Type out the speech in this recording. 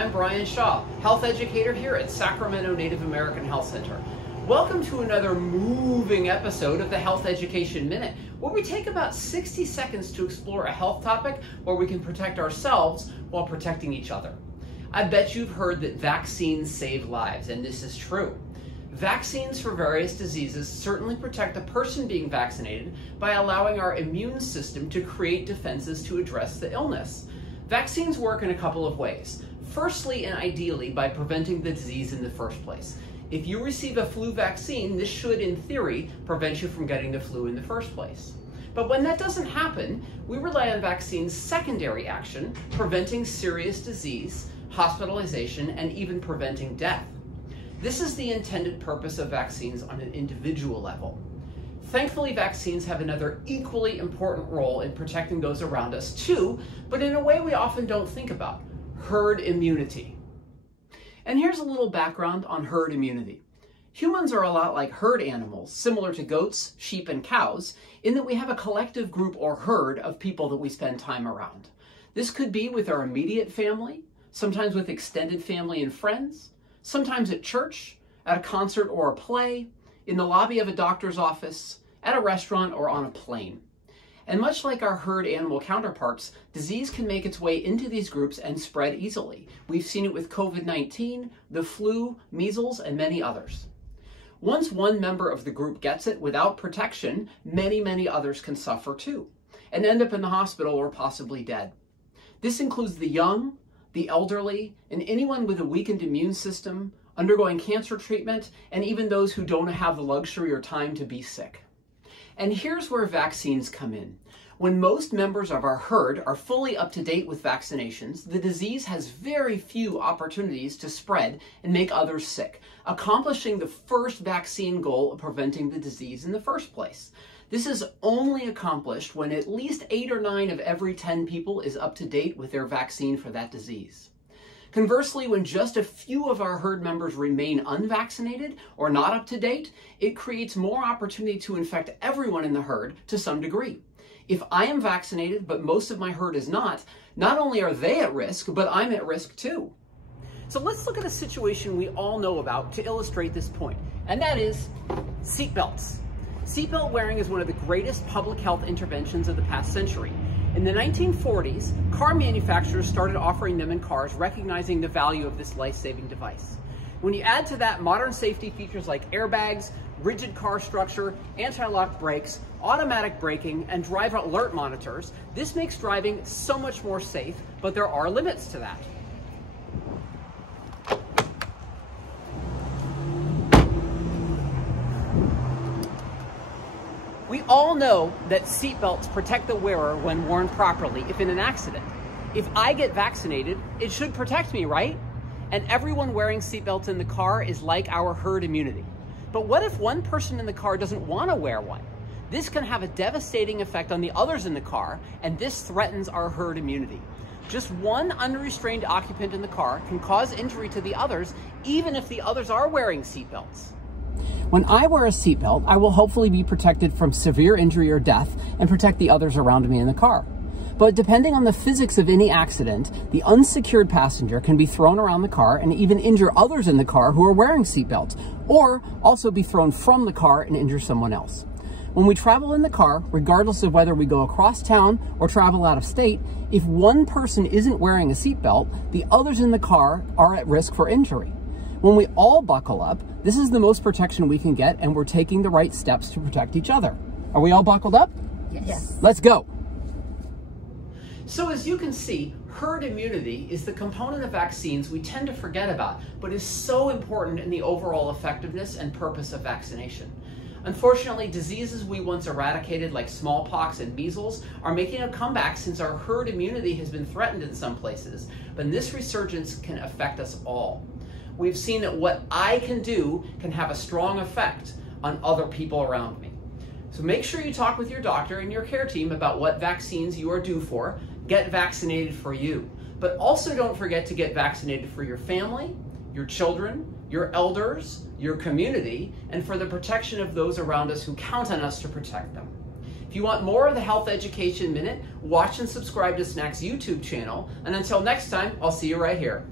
I'm Brian Shaw, health educator here at Sacramento Native American Health Center. Welcome to another moving episode of the Health Education Minute, where we take about 60 seconds to explore a health topic where we can protect ourselves while protecting each other. I bet you've heard that vaccines save lives, and this is true. Vaccines for various diseases certainly protect the person being vaccinated by allowing our immune system to create defenses to address the illness. Vaccines work in a couple of ways. Firstly, and ideally, by preventing the disease in the first place. If you receive a flu vaccine, this should, in theory, prevent you from getting the flu in the first place. But when that doesn't happen, we rely on vaccines' secondary action, preventing serious disease, hospitalization, and even preventing death. This is the intended purpose of vaccines on an individual level. Thankfully, vaccines have another equally important role in protecting those around us too, but in a way we often don't think about: herd immunity. And here's a little background on herd immunity. Humans are a lot like herd animals, similar to goats, sheep, and cows, in that we have a collective group or herd of people that we spend time around. This could be with our immediate family, sometimes with extended family and friends, sometimes at church, at a concert or a play, in the lobby of a doctor's office, at a restaurant, or on a plane. And much like our herd animal counterparts, disease can make its way into these groups and spread easily. We've seen it with COVID-19, the flu, measles, and many others. Once one member of the group gets it without protection, many others can suffer too, and end up in the hospital or possibly dead. This includes the young, the elderly, and anyone with a weakened immune system, undergoing cancer treatment, and even those who don't have the luxury or time to be sick. And here's where vaccines come in. When most members of our herd are fully up to date with vaccinations, the disease has very few opportunities to spread and make others sick, accomplishing the first vaccine goal of preventing the disease in the first place. This is only accomplished when at least 8 or 9 of every 10 people is up to date with their vaccine for that disease. Conversely, when just a few of our herd members remain unvaccinated or not up to date, it creates more opportunity to infect everyone in the herd to some degree. If I am vaccinated, but most of my herd is not only are they at risk, but I'm at risk too. So let's look at a situation we all know about to illustrate this point, and that is seatbelts. Seatbelt wearing is one of the greatest public health interventions of the past century. In the 1940s, car manufacturers started offering them in cars, recognizing the value of this life-saving device. When you add to that modern safety features like airbags, rigid car structure, anti-lock brakes, automatic braking, and driver alert monitors, this makes driving so much more safe, but there are limits to that. We all know that seatbelts protect the wearer when worn properly if in an accident. If I get vaccinated, it should protect me, right? And everyone wearing seatbelts in the car is like our herd immunity. But what if one person in the car doesn't want to wear one? This can have a devastating effect on the others in the car, and this threatens our herd immunity. Just one unrestrained occupant in the car can cause injury to the others, even if the others are wearing seatbelts. When I wear a seatbelt, I will hopefully be protected from severe injury or death and protect the others around me in the car. But depending on the physics of any accident, the unsecured passenger can be thrown around the car and even injure others in the car who are wearing seatbelts, or also be thrown from the car and injure someone else. When we travel in the car, regardless of whether we go across town or travel out of state, if one person isn't wearing a seatbelt, the others in the car are at risk for injury. When we all buckle up, this is the most protection we can get, and we're taking the right steps to protect each other. Are we all buckled up? Yes. Let's go. So as you can see, herd immunity is the component of vaccines we tend to forget about, but is so important in the overall effectiveness and purpose of vaccination. Unfortunately, diseases we once eradicated like smallpox and measles are making a comeback since our herd immunity has been threatened in some places, but this resurgence can affect us all. We've seen that what I can do can have a strong effect on other people around me. So make sure you talk with your doctor and your care team about what vaccines you are due for. Get vaccinated for you. But also don't forget to get vaccinated for your family, your children, your elders, your community, and for the protection of those around us who count on us to protect them. If you want more of the Health Education Minute, watch and subscribe to SNAC's YouTube channel. And until next time, I'll see you right here.